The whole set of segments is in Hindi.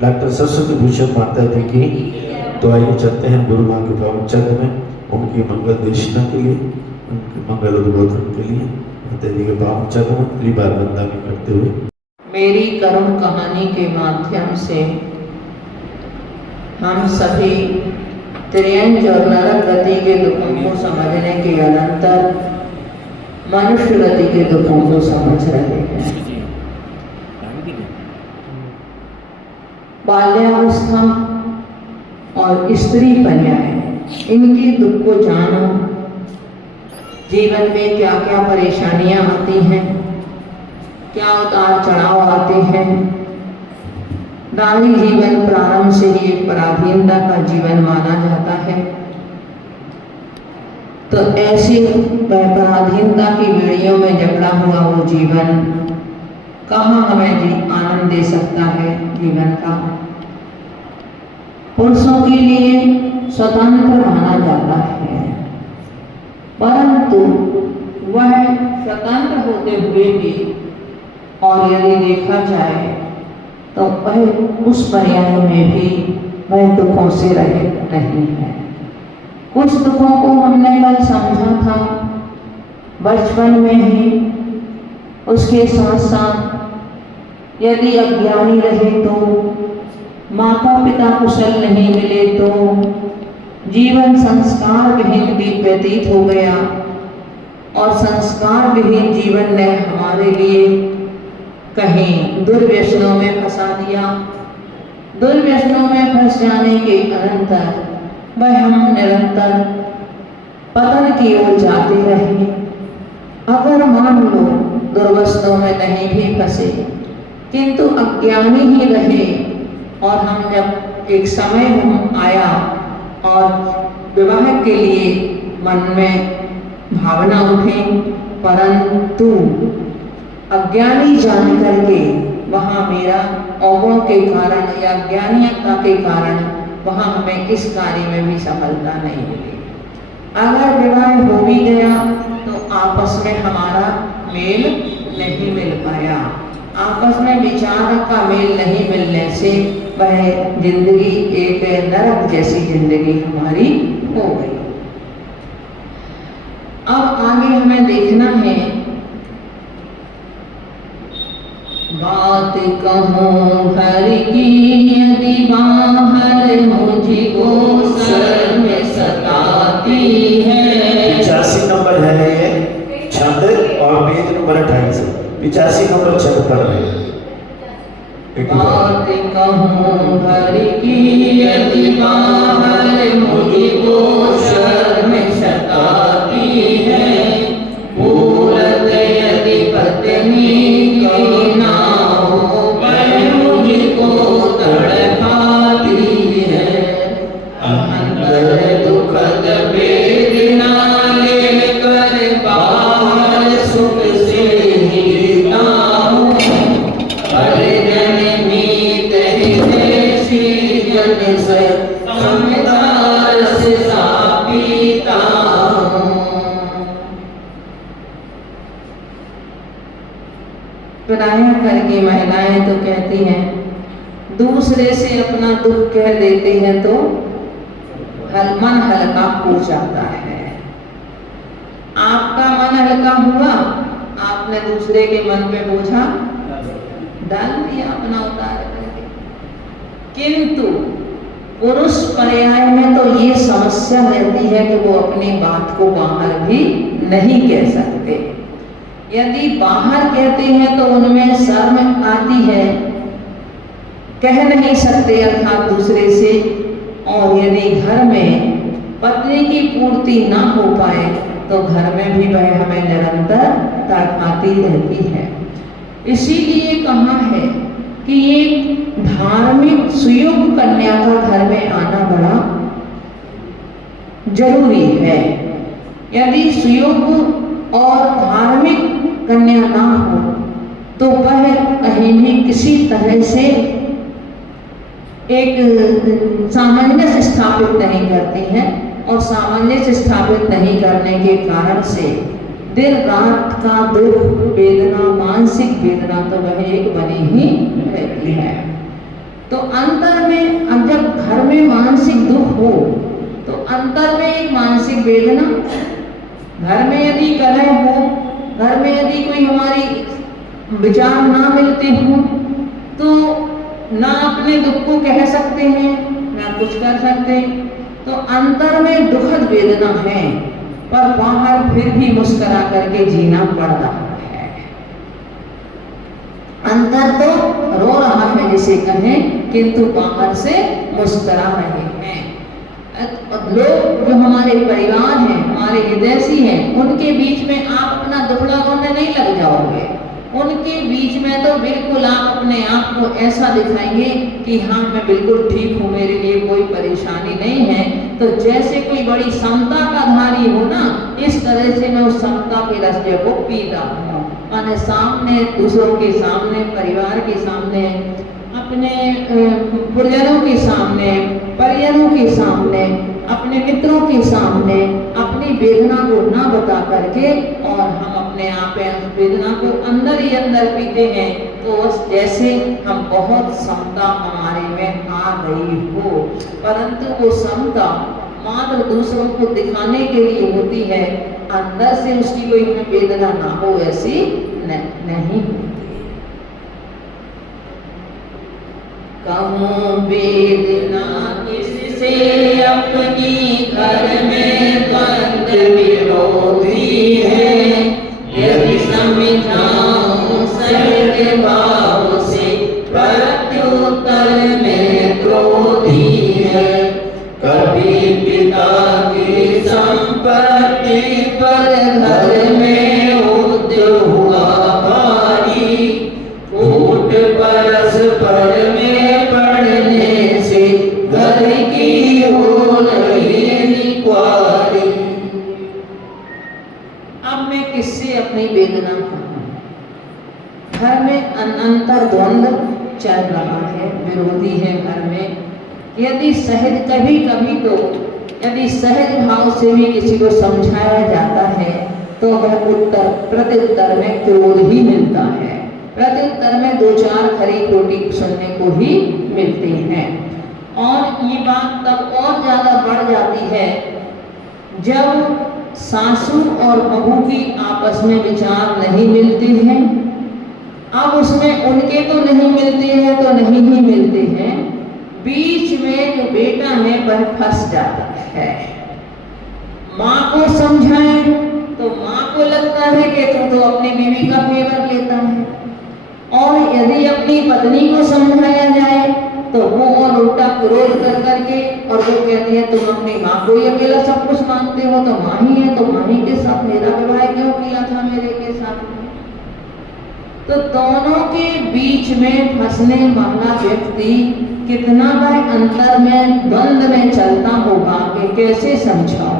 डॉक्टर सरस्वती भूषण माता जी की। तो आइए चलते हैं गुरु माँ के पावन चरण में उनकी मंगल देशना के लिए, उनके मंगल उद्बोधन के लिए माता जी के पावन चरण में त्रिबार वंदना करते हुए मेरी करुण कहानी के माध्यम से हम सभी त्रियंज और नरक गति के दुखों को समझने के अनंतर मनुष्य गति के दुखों को समझ रहे हैं। बाल्यावस्था और स्त्री पर्याय, इनके दुख को जानो। जीवन में क्या क्या परेशानियां आती हैं, क्या उतार चढ़ाव आते हैं। नारी जीवन प्रारंभ से ही एक पराधीनता का जीवन माना जाता है। तो ऐसी पराधीनता की बेड़ियों में जकड़ा हुआ वो जीवन कहाँ हमें आनंद दे सकता है। जीवन का पुरुषों के लिए स्वतंत्र माना जाता है, परंतु वह स्वतंत्र होते हुए भी और यदि देखा जाए तो वह उस पर्याय में भी वह दुखों से रहित नहीं है। कुछ दुखों को हमने कल समझा था बचपन में ही। उसके साथ साथ यदि अज्ञानी रहे तो, माता पिता कुशल नहीं मिले तो, जीवन संस्कार विहीन भी व्यतीत हो गया और संस्कार विहीन जीवन ने हमारे लिए कहीं दुर्व्यसनों में फंसा दिया। दुर्व्यसनों में फंस जाने के अनंतर वह हम निरंतर पतन की ओर जाते रहे। अगर मान लो दुर्व्यसनों में नहीं भी फंसे किंतु अज्ञानी ही रहे और हम जब एक समय हम आया और विवाह के लिए मन में भावना उठी, परंतु अज्ञानी जान करके वहाँ मेरा अवगुण के कारण या अज्ञानियता के कारण वहाँ हमें इस कार्य में भी सफलता नहीं मिली। अगर विवाह हो भी गया तो आपस में हमारा मेल नहीं मिल पाया। आपस में विचार का मेल नहीं मिलने से वह जिंदगी एक नरक जैसी जिंदगी हमारी हो गई। अब आगे हमें देखना है, बात कहूँ घर की यदि बाहर मुझको सर में सताती है। 85 नंबर है ये छंद और पेज नंबर 28, 85 नंबर छंद पर है। बात कहूँ घर की यदि बाहर मुझको सर में सताती है। मूरत यदि पत्नी की ना हो पर मुझको तड़पाती है। अंदर दुखद वेदना लेकर बाहर सुख से जीता हूँ। हर मीत जैसी जन से समझदार से पीता हूँ। प्राय करके महिलाएं तो कहती हैं, दूसरे से अपना दुख कह देते हैं तो मन हल्का हो जाता है। आपका मन हल्का हुआ, आपने दूसरे के मन पे बोझा डाल दिया अपना उतार करके। किंतु पुरुष पर्याय में तो ये समस्या रहती है कि वो अपनी बात को बाहर भी नहीं कह सकते। यदि बाहर कहते हैं तो उनमें शर्म आती है, कह नहीं सकते अर्थात दूसरे से। और यदि घर में पत्नी की पूर्ति ना हो पाए तो घर में भी वह हमें निरंतर तड़पाती रहती है। इसीलिए कहा है कि ये धार्मिक सुयोग कन्या का घर में आना बड़ा जरूरी है। यदि सुयोग और धार्मिक कन्या ना हो तो वह कहीं भी किसी तरह से एक सामंजस्य स्थापित नहीं करती हैं और सामंजस्य स्थापित नहीं करने के कारण से दिन रात का दुख वेदना, मानसिक वेदना तो वह एक बनी ही रहती है। तो अंतर में, अब जब घर में मानसिक दुख हो तो अंतर में एक मानसिक वेदना, घर में यदि कलह हो, घर में यदि कोई हमारी विचार ना मिलते हो तो ना अपने दुख को कह सकते हैं ना कुछ कर सकते, तो अंतर में दुखद वेदना है, पर बाहर फिर भी मुस्कुरा करके जीना पड़ रहा है। अंदर तो रो रहा है जिसे कहें, किंतु बाहर से मुस्कुरा रहे हैं। लोग जो हमारे परिवार हैं, हमारे हितैषी हैं, उनके बीच में आप अपना दुखड़ा रोने नहीं लग जाओगे। उनके बीच में तो बिल्कुल आप अपने आप को ऐसा दिखाएंगे कि हाँ मैं बिल्कुल ठीक हूँ, मेरे लिए कोई परेशानी नहीं है। तो जैसे कोई बड़ी समता का धारी हो ना, इस तरह से मैं उस समता के रस को पी रहा हूँ। माने सामने, दूसरों के सामने, परिवार के सामने, अपने परिजनों के सामने, परिजनों के सामने, अपने मित्रों के सामने अपनी वेदना को ना बता करके और हम अपने आप वेदना को अंदर ही अंदर पीते हैं, तो बस जैसे हम बहुत समता हमारे में आ गई हो। परंतु वो समता मात्र दूसरों को दिखाने के लिए होती है, अंदर से उसकी कोई हमें वेदना ना हो, ऐसी नहीं होती। कहूँ वेदना किससे अपनी, घर में द्वंद विरोधी है, यदि समझाऊं सहज भाव से, प्रत्युत्तर में क्रोधी है। कभी पिता की संपत्ति पर घर में युद्ध हुआ भारी, फूट परस्पर में पड़ने से घर की हो रही क्वारी। अब मैं किससे अपनी वेदना कहूँ? घर में अंतर द्वंद चल रहा है, विरोधी है घर में। यदि सहज, कभी कभी तो यदि सहज भाव से भी किसी को समझाया जाता है तो वह उत्तर प्रत्युत्तर में क्रोध ही मिलता है, प्रत्युत्तर में दो चार खरी खोटी सुनने को ही मिलती हैं। और ये बात तब और ज्यादा बढ़ जाती है जब सासू और बहू की आपस में विचार नहीं मिलते हैं। अब उसमें उनके तो नहीं मिलते हैं तो नहीं ही मिलते हैं, बीच में जो बेटा है वह फंस जाता है। माँ को समझाए तो माँ को लगता है कि तू तो अपनी बीवी का फेवर लेता है, और यदि अपनी पत्नी को समझाया जाए तो वो और उल्टा क्रोध कर करके और वो कहती है तुम अपनी माँ को ही अकेला सब कुछ मानते हो, तो माँ ही है, तो माँ ही के साथ मेरा विवाह क्यों किया था मेरे के साथ में। तो दोनों के बीच में फंसने वाला व्यक्ति कितना वह अंतर में द्वंद में चलता होगा कि कैसे समझाओ।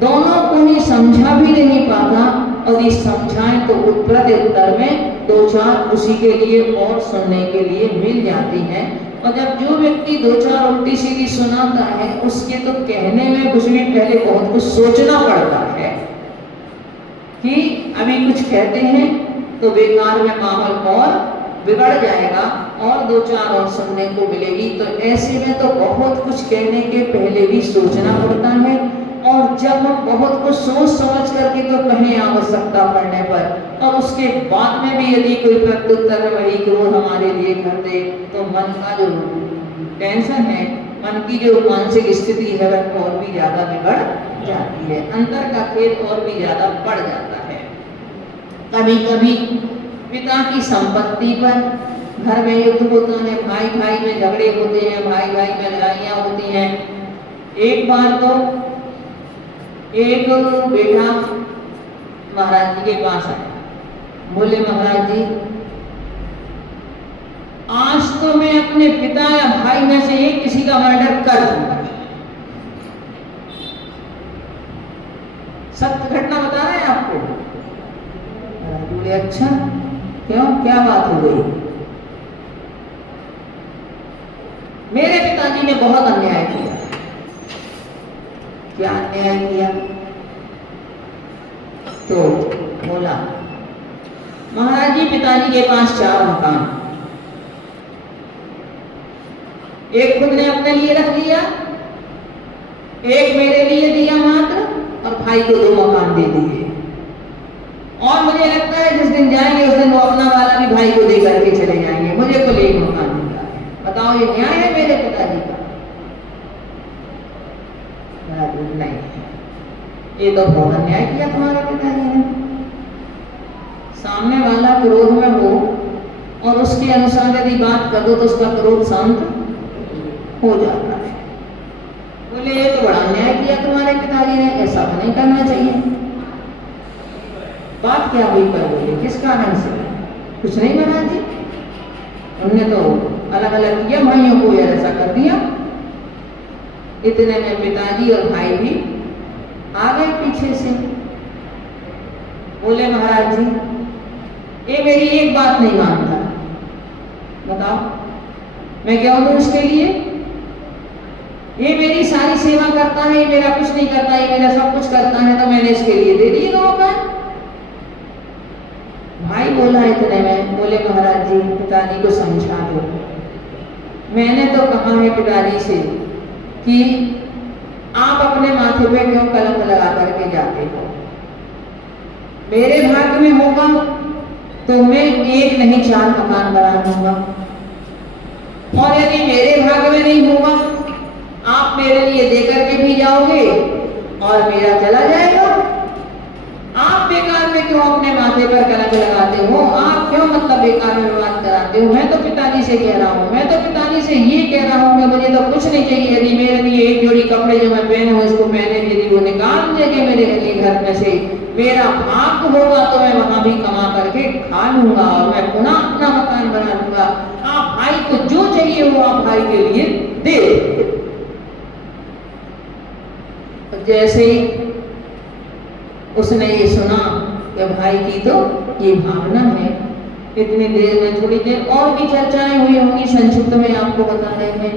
दोनों को ही समझा भी नहीं पाता, और ये समझाएं तो प्रत्युत्तर में दो चार उसी के लिए और सुनने के लिए मिल जाती हैं। और जब जो व्यक्ति दो चार उल्टी सीधी सुनाता है उसके तो कहने में कुछ भी पहले बहुत कुछ सोचना पड़ता है कि अभी कुछ कहते हैं तो बेकार में माहौल और बिगड़ जाएगा और दो चार और सुनने को मिलेगी। तो ऐसे में तो बहुत कुछ कहने के पहले भी सोचना पड़ता है, और जब हम बहुत कुछ सोच समझ करके तो कहें आवश्यकता पड़ने पर, और उसके बाद में भी यदि कोई प्रत्युत्तर में वही क्रोध हमारे लिए कर दे तो मन का जो टेंशन है, मन की जो मानसिक स्थिति है वह और भी ज्यादा बिगड़ जाती है, अंतर का खेद और भी ज्यादा बढ़ जाता है। कभी कभी पिता की संपत्ति पर घर में युद्ध होता है, भाई भाई में झगड़े होते हैं, भाई भाई में लड़ाइयाँ होती हैं। एक बार तो एक बेटा महाराज जी के पास आया, बोले महाराज जी आज तो मैं अपने पिता या भाई में से एक किसी का मर्डर कर दूंगा। सत्य घटना बता रहे हैं आपको। बोले अच्छा क्यों, क्या बात हो गई? मेरे पिताजी ने बहुत अन्याय किया। क्या अन्याय किया? तो बोला महाराज जी पिताजी के पास 4 मकान, एक खुद ने अपने लिए रख लिया, एक मेरे लिए दिया मात्र, और भाई को 2 मकान दे दिए। और मुझे लगता है जिस दिन जाएंगे उस दिन वो अपना वाला भी भाई को दे करके चले जाएंगे, मुझे को 1 मकान मिला है। बताओ ये न्याय है मेरे पिताजी का? नहीं, ये तो बहुत अन्याय किया तुम्हारे पिताजी ने। सामने वाला क्रोध में हो और उसके अनुसार यदि बात कर दो तो उसका क्रोध शांत हो जाता है। बोले ये तो बड़ा अन्याय किया तुम्हारे पिताजी ने, ऐसा तो नहीं करना चाहिए। बात क्या हुई पर बोले, किस कारण से? कुछ नहीं बना जी, उनने तो अलग अलग किया, भाइयों को ऐसा कर दिया। इतने में पिताजी और भाई भी आ गए पीछे से। बोले महाराज जी ये मेरी एक बात नहीं मानता, बताओ मैं क्या हूं इसके लिए? ये मेरी सारी सेवा करता है, ये मेरा कुछ नहीं करता, ये मेरा सब कुछ करता है, तो मैंने इसके लिए दे दिए 2 मकान। भाई बोला इतने में, बोले महाराज जी पिताजी को समझा दो। मैंने तो कहा है पिताजी से कि आप अपने माथे पे क्यों कलम लगा करके जाते हो? मेरे भाग्य में होगा तो मैं 1 नहीं 4 मकान बना दूंगा, और यदि मेरे भाग्य में नहीं होगा आप मेरे लिए देकर के भी जाओगे और मेरा चला जाएगा। आप बेकार में क्यों अपने माथे पर कलंक लगाते हो? आप क्यों मतलब बेकार में बात कराते हो? मैं तो पिताजी से कह रहा हूँ, मैं तो पिताजी से ये कह रहा हूँ कि मुझे तो कुछ नहीं चाहिए। यदि मेरे लिए 1 जोड़ी कपड़े जो मैं पहने हूँ इसको पहने, यदि वो निकाल देंगे मेरे लिए घर में से, मेरा भाग होगा तो मैं वहां भी कमा करके खा लूंगा और मैं पुनः अपना मकान बना लूंगा। आप भाई को जो चाहिए वो आप भाई के लिए दे। जैसे उसने ये सुना कि भाई की तो ये भावना है, इतनी देर में थोड़ी देर और भी चर्चाएं हुई होंगी, संक्षिप्त में आपको बता रहे हैं।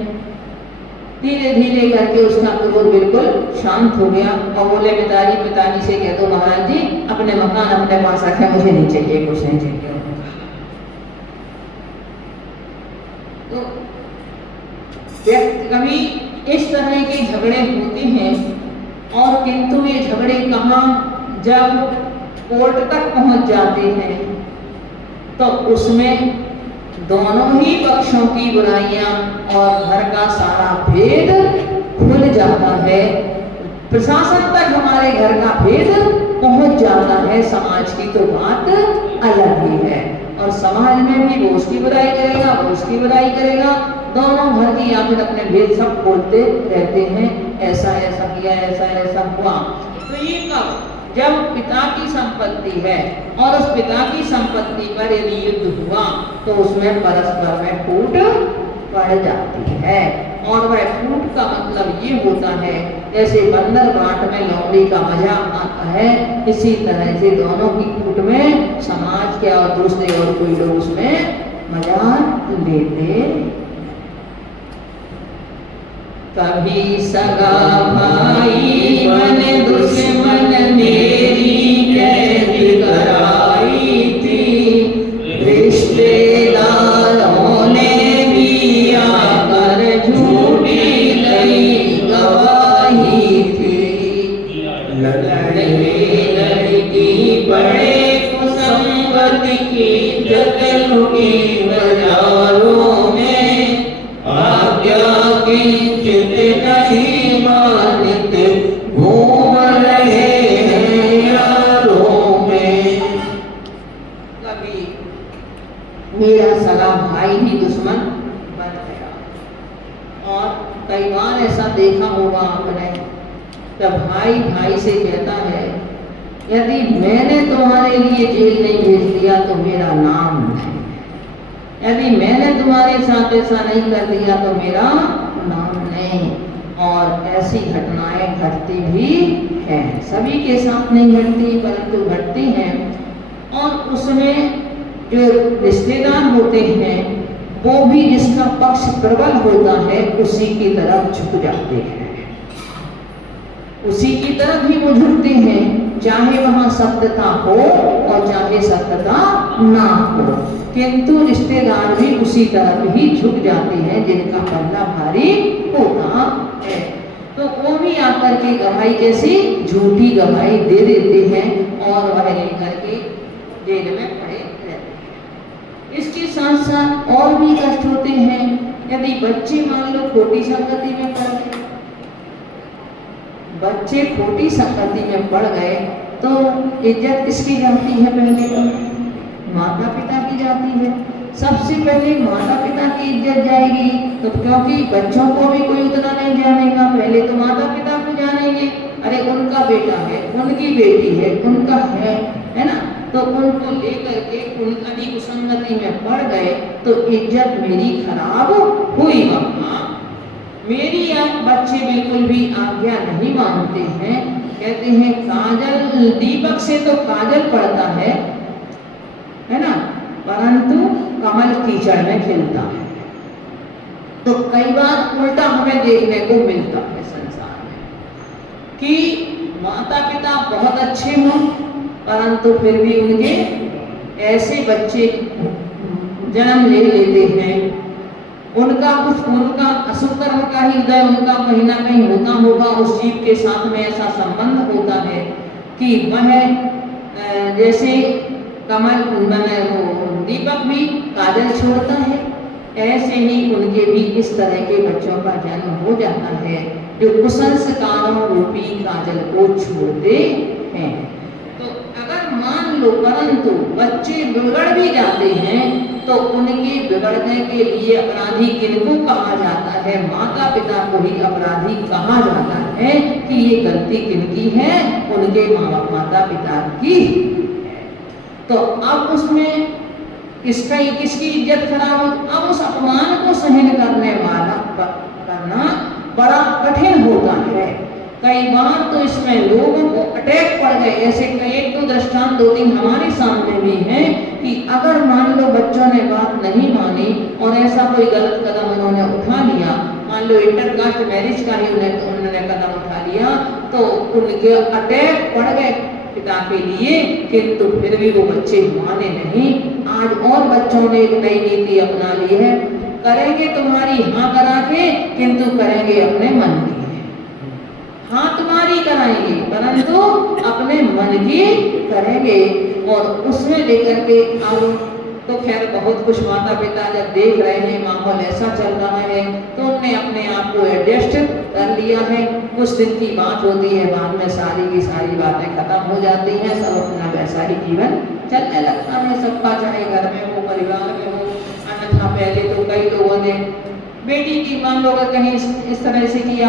धीरे धीरे करके उसका क्रोध बिल्कुल शांत हो गया और बोले पिताजी से कह दो महाराज जी अपने मकान अपने पास रखे, मुझे नहीं चाहिए, कुछ नहीं चाहिए। तो कभी इस तरह के झगड़े होते हैं, और किंतु ये झगड़े कहाँ जब कोर्ट तक पहुंच जाते हैं तो उसमें दोनों ही पक्षों की बुराइयां और घर का सारा भेद खुल जाता है। प्रशासन तक हमारे घर का भेद पहुंच जाता है। समाज की तो बात अलग ही है, और समाज में भी वो उसकी बुराई करेगा, वो उसकी बुराई करेगा, दोनों घर की आखिर अपने भेद सब खोलते रहते हैं। ऐसा ऐसा किया, ऐसा ऐसा हुआ। तो ये कब? जब पिता की संपत्ति है और उस पिता की संपत्ति पर यदि युद्ध हुआ तो उसमें परस्पर में फूट पड़ जाती है। और वह फूट का मतलब ये होता है जैसे बंदर बाट में लौंडी का मजा आता है, इसी तरह से दोनों की फूट में समाज के और दूसरे और कोई लोग उसमें मजा लेते। कभी सगा भाई मन दुश्मन मेरी कैद कराई थी, रिश्तेदारों ने भी आकर झूठी गई गवाही थी। लड़की बड़े कुसंगत की जतन की बाजारों में, आज्ञा किंचित नहीं मानित घूम रहे हैं यारों में। कभी मेरा सगा भाई ही दुश्मन बन गया, और कई बार ऐसा देखा होगा आपने, जब भाई भाई से कहता है यदि मैंने तुम्हारे लिए जेल नहीं भेज दिया तो मेरा नाम नहीं, यदि मैंने तुम्हारे साथ ऐसा नहीं कर दिया तो मेरा नाम नहीं। और ऐसी घटनाएं घटती भी हैं, सभी के साथ नहीं घटती परंतु घटती हैं। और उसमें जो रिश्तेदार होते हैं वो भी जिसका पक्ष प्रबल होता है उसी की तरफ झुक जाते हैं, उसी की तरफ ही वो झुकते हैं। चाहे वहां सत्यता हो और चाहे सत्यता ना हो, किंतु रिश्तेदार भी उसी तरफ ही झुक जाते हैं जिनका पल्ला भारी होता है। तो वो भी आकर के गवाही जैसी झूठी गवाही दे देते हैं और वह लेकर के जेल में पड़े रहते हैं। इसके साथ साथ और भी कष्ट होते हैं। यदि बच्चे मान लो खोटी संगति में पड़ गए, बच्चे खोटी संगति में पड़ गए तो इज्जत किसकी जाती है? पहले तो माता पिता की जाती है। सबसे पहले माता पिता की इज्जत जाएगी, तो क्योंकि बच्चों को भी कोई उतना नहीं जानेगा, पहले तो माता पिता को जानेंगे। अरे उनका बेटा है, उनकी बेटी है, उनका है ना, तो उनको लेकर के उनकी कुसंगति में पड़ गए तो इज्जत मेरी खराब हुई। वहाँ मेरी बच्चे बिल्कुल भी आज्ञा नहीं मानते हैं। कहते हैं काजल, दीपक से तो काजल पड़ता है ना, परंतु कमल कीचड़ में खिलता है। तो कई बार उल्टा हमें देखने को मिलता है संसार में कि माता पिता बहुत अच्छे हों परंतु फिर भी उनके ऐसे बच्चे जन्म ले लेते हैं, उनका कुछ उनका अशुभ कर्म का ही उदय उनका कहीं ना कहीं होता होगा, उस जीव के साथ में ऐसा संबंध होता है कि वह जैसे कमल दीपक भी काजल छोड़ता है, ऐसे ही उनके भी इस तरह के बच्चों का जन्म हो जाता है जो कुसंस्कारों रूपी काजल को छोड़ते हैं। तो अगर मान लो परंतु बच्चे बिगड़ भी जाते हैं तो उनके बिगड़ने के लिए अपराधी किनको कहा जाता है? माता पिता को ही अपराधी कहा जाता है कि ये गलती किनकी है? उनके माता पिता की। तो अब उसमें किसकी इज्जत खराब हो? अब उस अपमान को सहन करना बड़ा कठिन होता है। कई बार तो इसमें लोगों को अटैक पड़ गए। ऐसे एक दो दृष्टांत 2-3 हमारे सामने भी हैं कि अगर मान लो बच्चों ने बात नहीं मानी और ऐसा कोई गलत कदम उन्होंने उठा लिया, मान लो इंटरकास्ट मैरिज का ही उन्होंने कदम उठा लिया, तो उनके अटैक पड़ गए पिता के लिए, किंतु फिर भी वो बच्चे माने नहीं। आज और बच्चों ने एक नई नीति अपना ली है, करेंगे तुम्हारी हाँ करा के, किंतु करेंगे अपने मन की। हाँ तुम्हारी कराएंगे परंतु अपने मन की करेंगे। और उसमें लेकर के अब तो खैर बहुत कुछ माता पिता जब देख रहे हैं माहौल ऐसा चल रहा है तो उन्होंने अपने आप को एडजस्ट कर लिया है। कुछ दिन की बात होती है, बाद में सारी की सारी बातें खत्म हो जाती हैं, सब अपना वैसा ही जीवन चलने लगता है सबका, चाहे घर में हो परिवार में हो। अन्यथा पहले तो कई लोगों ने बेटी की मान लो अगर कहीं इस तरह से किया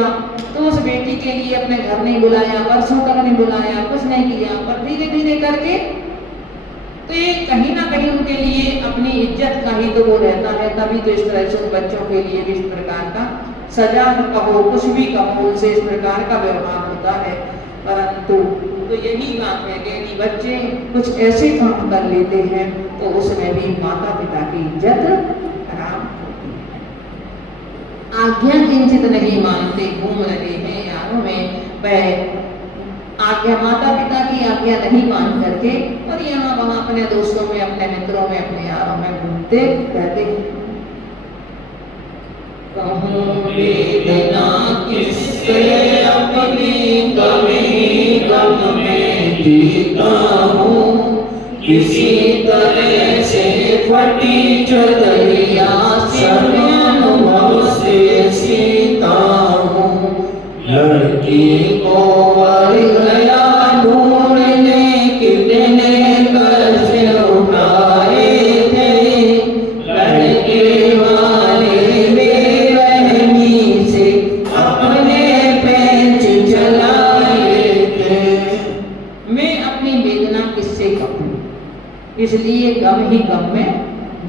तो उस बेटी के लिए अपने घर नहीं बुलाया, वर्षों तक नहीं बुलाया, कुछ नहीं किया, पर धीरे धीरे करके तो ये कहीं ना कहीं उनके लिए अपनी इज्जत का ही तो वो रहता है। तभी तो इस तरह से उन बच्चों के लिए भी इस प्रकार का सजा कहो, कुछ भी कहो, उनसे इस प्रकार का व्यवहार होता है। परंतु तो यही बात है कि यदि बच्चे कुछ ऐसे काम कर लेते हैं तो उसमें भी माता पिता की इज्जत खराब होती है। आज्ञा किंचित नहीं मानते, घूम रहे हैं यारों में वह आज्ञा, माता पिता की आज्ञा नहीं मान करके और यहाँ वहाँ अपने दोस्तों में, अपने मित्रों में, अपने यारों में घूमते रहते हैं। कहूँ वेदना किससे अपनी कमी गम में जीता हूँ, किसी तरह से फटी चदरिया सभी अनुभव से सीता हूँ। लड़की को वर गया ढूंढने कितने कष्ट उठाए थे, लड़के वाले बेरहमी से अपने पैंच चलाए थे। मैं अपनी वेदना किससे कहूँ, इसलिए गम ही गम में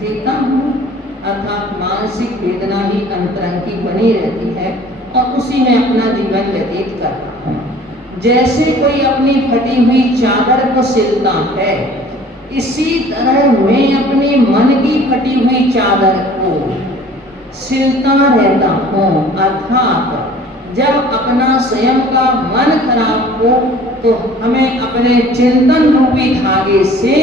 जीता हूँ। अर्थात मानसिक वेदना ही अंतरंग की बनी रहती है और उसी में अपना जीवन व्यतीत करता हूँ। जैसे कोई अपनी फटी हुई चादर को सिलता है, इसी तरह मैं अपने मन की फटी हुई चादर को सिलता रहता हूँ। अर्थात जब अपना स्वयं का मन खराब हो तो हमें अपने चिंतन रूपी धागे से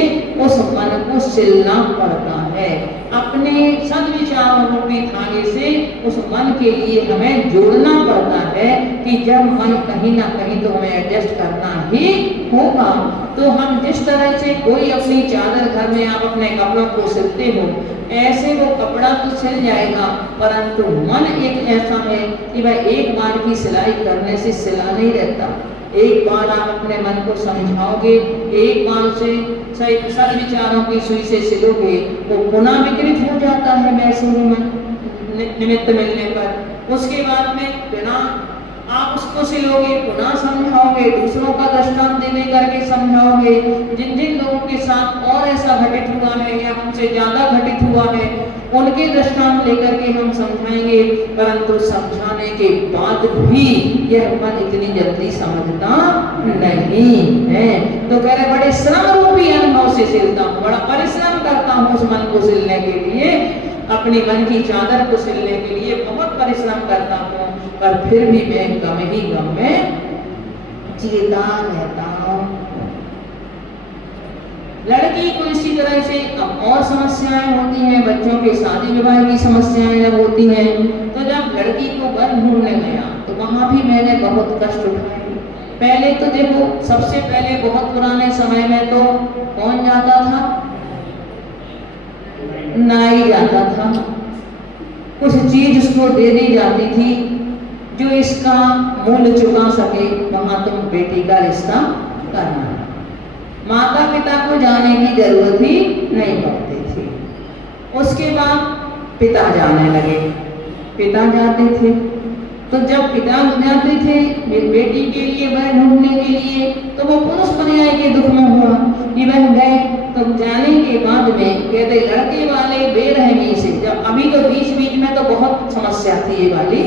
उस मन को सिलना पड़ता है। अपने सद्विचारों रूपी धागे से उस मन के लिए हमें जोड़ना पड़ता है कि जब मन कहीं ना कहीं तो हमें एडजस्ट करना ही होगा। तो हम जिस तरह से कोई अपनी चादर घर में आप अपने कपड़ों को सिलते हो, ऐसे वो कपड़ा तो सिल जाएगा, परंतु मन एक ऐसा है कि भाई एक बार की सिलाई करने से सिला नहीं रहता। एक बार आप अपने मन को समझाओगे, एक बार से सद विचारों की सुई से सिलोगे, वो पुनः विकृत हो जाता है वैसे ही मन निमित्त मिलने पर। उसके बाद में बिना आप उसको सिलोगे, पुनः समझाओगे, दूसरों का दृष्टांत देने करके समझाओगे। जिन जिन लोगों के साथ और ऐसा घटित हुआ है या हमसे ज्यादा घटित हुआ है, उनके दृष्टांत लेकर के हम समझाएंगे, परंतु समझाने के बाद भी यह मन इतनी जल्दी समझता नहीं है। तो कह रहे बड़े श्रम रूपी अनुभव से सिलता हूँ, बड़ा परिश्रम करता हूँ उस मन को सिलने के लिए, अपनी मन की चादर को सिलने के लिए बहुत परिश्रम करता हूँ, पर फिर भी मैं गम ही गम में जीता रहता हूँ। लड़की को इसी तरह से अब और समस्याएं होती हैं, बच्चों के शादी विवाह की समस्याएं जब होती हैं, तो जब लड़की को वर ढूंढने गया तो वहां भी मैंने बहुत कष्ट उठाए। पहले तो देखो, सबसे पहले बहुत पुराने समय में तो कौन जाता था? नाई जाता था, कुछ चीज उसको दे दी जाती थी जो इसका मूल्य चुका सके, वहां तुम बेटी का रिश्ता करना। माता पिता को जाने की जरूरत ही नहीं पड़ती थी। उसके बाद पिता जाने लगे, पिता जाते थे, तो जब पिता जाते थे बेटी के लिए वह ढूंढने के लिए, तो वो पुरुष पर्याय के दुख में हुआ कि वह गए। तो जाने के बाद में कहते लड़के वाले बेरहमी से, जब अभी तो बीच बीच में तो बहुत समस्या थी ये वाली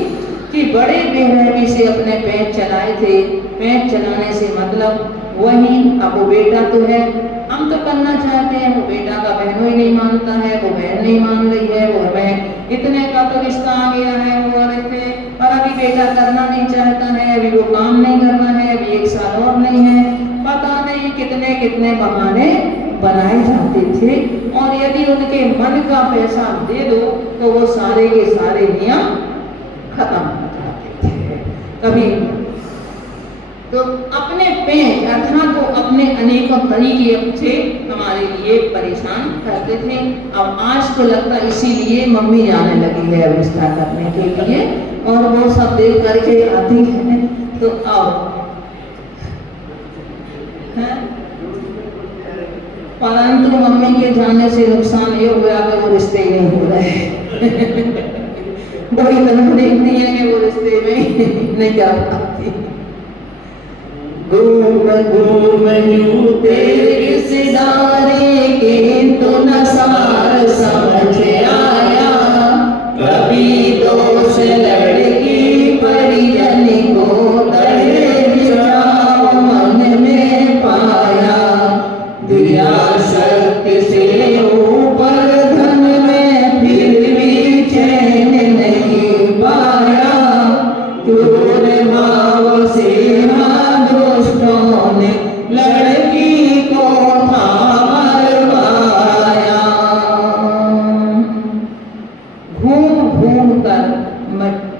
कि बड़े बेरहमी से अपने पैर चलाए थे। पैर चलाने से मतलब वही, अब वो बेटा तो है, हम तो करना चाहते हैं, वो बेटा का बहनों ही नहीं मानता है, वो बहन नहीं मान रही है, वो हमें इतने का तो रिश्ता आ गया है, वो रिश्ते पर अभी बेटा करना नहीं चाहता है, अभी वो काम नहीं करना है, अभी 1 साल और नहीं है, पता नहीं कितने कितने बहाने बनाए जाते थे। और यदि उनके मन का पैसा दे दो तो वो सारे के सारे नियम खत्म हो जाते थे। कभी तो अपने पेट अर्थात को अपने अनेकों तरीके से हमारे लिए परेशान करते थे। अब आज तो लगता इसीलिए मम्मी जाने लगी है रिश्ता करने के लिए, और वो सब देख करके आती है तो आओ है। परंतु मम्मी के जाने से नुकसान ये हुआ कि वो रिश्ते ही नहीं हो रहे बड़ी तरह देखती है कि वो रिश्ते में नहीं कर पाती। घूम घूम यूं तेरे रिश्तेदारे के तो न सार समझ आया, कभी दोष लड़की परिजन को दहेज जाओ मन में पाया, दिया शक्ति से ऊपर धन में फिर भी चैन नहीं पाया, क्रूर भाव से दुष्टों ने लड़की को था मरवाया। घूम घूम कर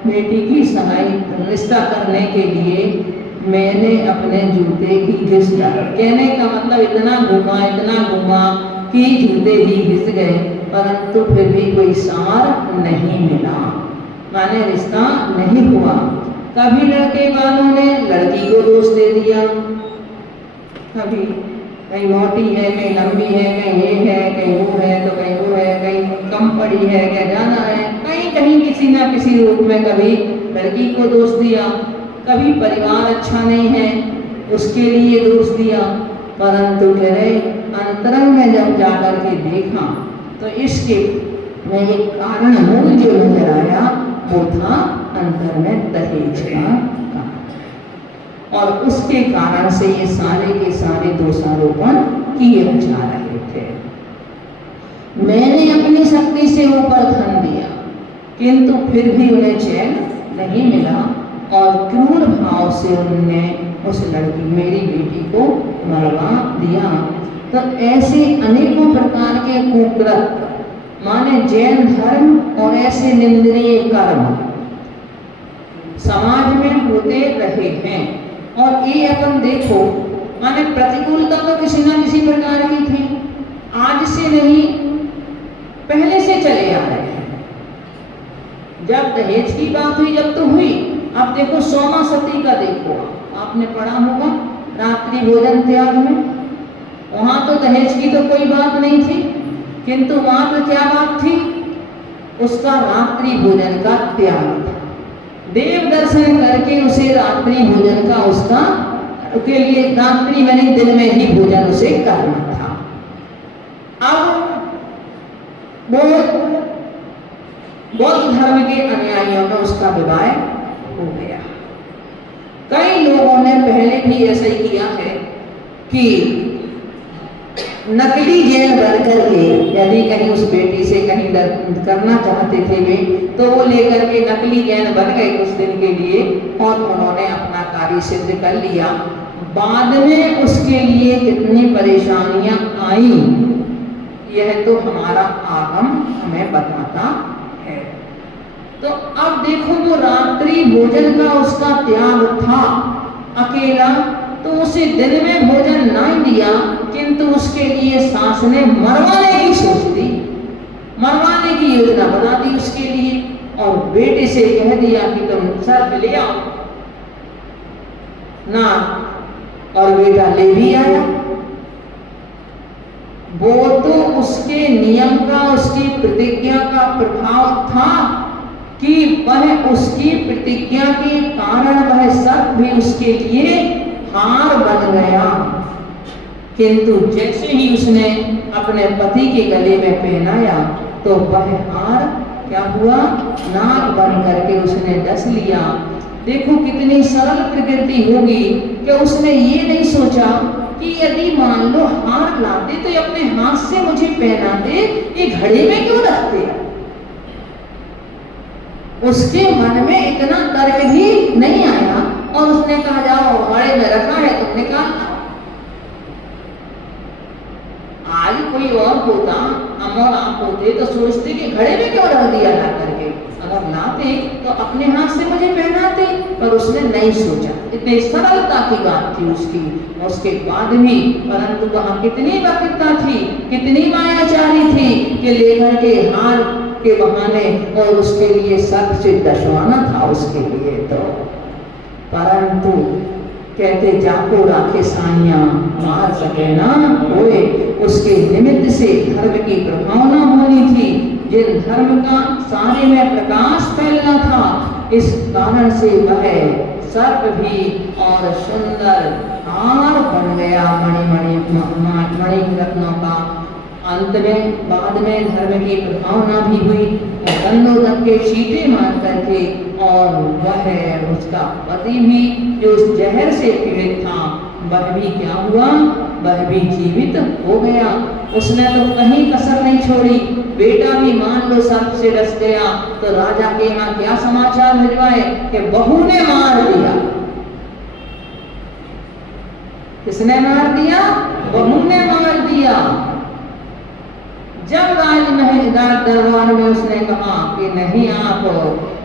बेटी की सहाय रिश्ता करने के लिए मैंने अपने जूते की घिस डाली। कहने का मतलब इतना घुमा कि जूते ही घिस गए, परंतु फिर भी कोई सार नहीं मिला, माने रिश्ता नहीं हुआ। कभी लड़के वालों ने लड़की को दोष दे दिया, कभी कहीं मोटी है, कहीं लंबी है, कहीं ये है, कहीं वो है, तो कहीं वो है, कहीं कम पड़ी है, क्या जाना है, कहीं कहीं किसी ना किसी रूप में कभी लड़की को दोष दिया, कभी परिवार अच्छा नहीं है उसके लिए दोष दिया। परंतु मेरे अंतरंग में जब जाकर के देखा तो इसके में एक कारण मूल जो नजर आया वो था अंतर में दहेज का कारण, और उसके कारण से ये सारे के सारे दोषारोपण किए जा रहे थे। मैंने अपनी शक्ति से ऊपर धन दिया, किंतु फिर भी उन्हें चैन नहीं मिला। और क्रूर भाव से उनने उस लड़की मेरी बेटी को मरवा दिया। तो ऐसे अनेकों प्रकार के कुकृत्य माने जैन धर्म और ऐसे निंदनीय कर्म समाज में होते रहे हैं। और ये अपन देखो माने प्रतिकूलता तो किसी ना किसी प्रकार की थी, आज से नहीं पहले से चले आ रहे हैं। जब दहेज की बात हुई जब तो हुई, अब देखो सोमा सती का देखो, आपने पढ़ा होगा रात्रि भोजन त्याग में, वहां तो दहेज की तो कोई बात नहीं थी, किंतु वहां तो क्या बात थी, उसका रात्रि भोजन का त्याग था। देव दर्शन करके उसे रात्रि भोजन का उसका के लिए रात्रि में दिन में ही भोजन उसे करना था। अब बौद्ध धर्म के अनुयायियों में उसका विवाह हो गया। कई लोगों ने पहले भी ऐसा ही किया है कि नकली जैन बनकर के यदि कहीं उस बेटी से कहीं करना चाहते थे वे, तो वो लेकर के नकली जैन बन गए कुछ दिन के लिए और उन्होंने अपना कार्य सिद्ध कर लिया। बाद में उसके लिए कितनी परेशानियां आई यह तो हमारा आगम हमें बताता है। तो अब देखो वो रात्रि भोजन का उसका त्याग था अकेला, तो उसे दिन में भोजन नहीं दिया, किंतु उसके लिए सास ने मरवाने की सोच दी, मरवाने की योजना बना दी उसके लिए और बेटे से कह दिया कि तुम सर्प ले आओ ना, और बेटा ले भी आया। वो तो उसके नियम का उसकी प्रतिज्ञा का प्रभाव था कि वह उसकी प्रतिज्ञा के कारण वह सर्प भी उसके लिए हार बन गया। किंतु जैसे ही उसने अपने पति के गले में पहनाया तो वह हार क्या हुआ, नाग बन करके उसने डस लिया। देखो कितनी सरल प्रकृति होगी कि उसने ये नहीं सोचा कि यदि मान लो हार लाते तो अपने हाथ से मुझे पहनाते, ये घड़े में क्यों रखते। उसके मन में इतना तर्क भी नहीं आया और उसने कहा जाओ घड़े में रखा है तुमने कहा। आज कोई और होता, हम और आप होते तो सोचते कि घड़े में क्यों रख दिया ला करके, अगर लाते तो अपने हाथ से मुझे पहनाते, पर उसने नहीं सोचा। इतनी सरलता की बात थी उसकी। उसके बाद भी परंतु वहां कितनी वक्रता थी, कितनी मायाचारी थी कि लेकर के हार के बहाने और उसके लिए सर्प से डसवाना था उसके लिए। तो परंतु कहते जाको राखे साइया मार सके ना होए, उसके निमित्त से धर्म की प्रभावना होनी थी, जिन धर्म का सारे में प्रकाश फैलना था। इस कारण से वह सर्प भी और सुंदर हार बन गया मणि रत्नों का। अंत में बाद में धर्म की प्रभावना भी हुई, दंडोदक के चीटे मार करके, और वह उसका पति भी जो उस जहर से पीड़ित था वह भी क्या हुआ, वह भी जीवित हो गया। उसने तो कहीं कसर नहीं छोड़ी। बेटा भी मान लो सर्प से डस गया तो राजा के यहाँ क्या समाचार भिजवाए कि बहू ने मार दिया। किसने मार दिया, बहू ने मार दिया। जब राजमहल दरबार में उसने कहा कि नहीं आप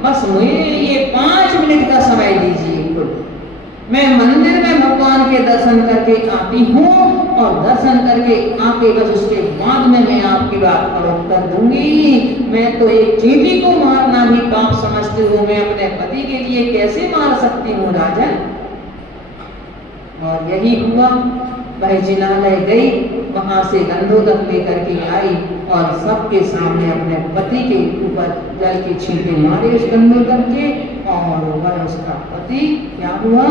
बस मेरे लिए 5 मिनट का समय दीजिए, मैं मंदिर में भगवान के दर्शन करके आती हूँ और दर्शन करके आके बस उसके बाद में मैं आपकी बात फरोख्त कर दूंगी। मैं तो एक चींटी को मारना भी पाप समझती हूँ, मैं अपने पति के लिए कैसे मार सकती हूँ राजन। और यही हुआ, वह जिनालय गई, वहां से गंधोदक लेकर के आई और सबके सामने अपने पति के ऊपर जल के छींटे मारे उस गंधोदक के, और वह उसका पति क्या हुआ,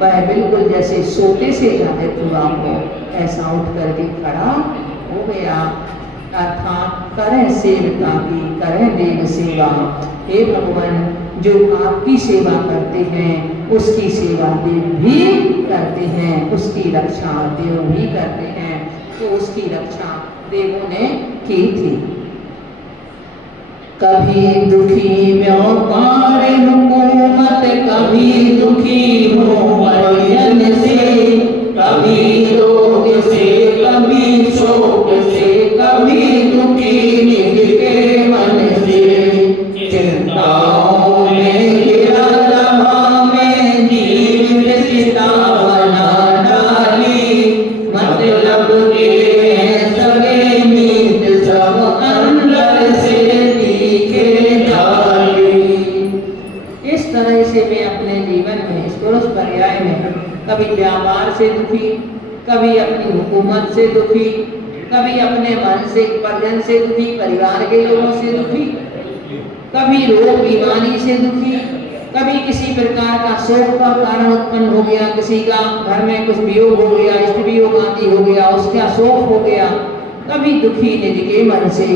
वह बिल्कुल जैसे सोते से जागृत हुआ हो ऐसा उठ करके खड़ा हो गया। अर्थात करें सेवका की करें देव सेवा। हे भगवान, जो आपकी सेवा करते हैं उसकी सेवा देव भी करते हैं, उसकी रक्षा देव भी करते हैं। तो उसकी रक्षा देवों ने की थी। कभी दुखी व्यापार हुकूमत, कभी में कभी व्यापार से दुखी, कभी अपनी हुकूमत से दुखी, कभी अपने मानसिक परिजन से दुखी, परिवार के लोगों से दुखी, कभी रोग बीमारी से दुखी, कभी किसी प्रकार का शोक का कारण उत्पन्न हो गया, किसी का घर में कुछ वियोग हो गया, इष्ट वियोग आदि हो गया, उसका शोक हो गया, कभी दुखी निज के मन से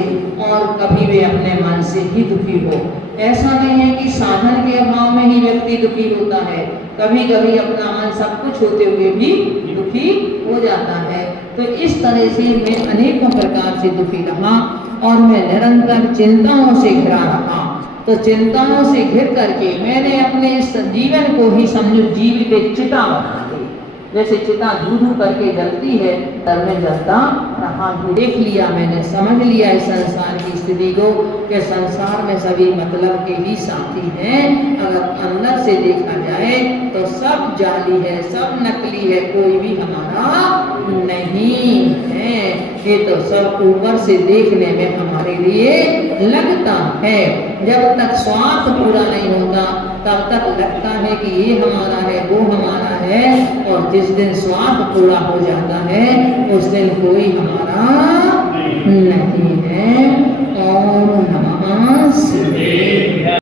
और कभी वे अपने मन से ही दुखी हो। ऐसा नहीं है कि साधन के अभाव में ही व्यक्ति दुखी होता है, कभी कभी अपना मन सब कुछ होते हुए भी दुखी हो जाता है। तो इस तरह से मैं अनेकों प्रकार से दुखी रहा और मैं निरंतर चिंताओं से घिरा रहा। तो चिंताओं से घिर करके मैंने अपने इस जीवन को ही समझो जीव पे चिता बना दी। जैसे चिता धू धू करके जलती है, तब में जलता रहा। देख लिया मैंने, समझ लिया इस संसार की स्थिति को कि संसार में सभी मतलब के ही साथी हैं। अगर अंदर से देखा जाए तो सब जाली है, सब नकली है, कोई भी हमारा नहीं है। ये तो सब ऊपर से देखने में हमारे लिए लगता है। जब तक स्वार्थ पूरा नहीं होता तब तक लगता है कि ये हमारा है, वो हमारा है, और जिस दिन स्वार्थ पूरा हो जाता है उस दिन कोई हमारा नहीं है। और नमः शिवाय।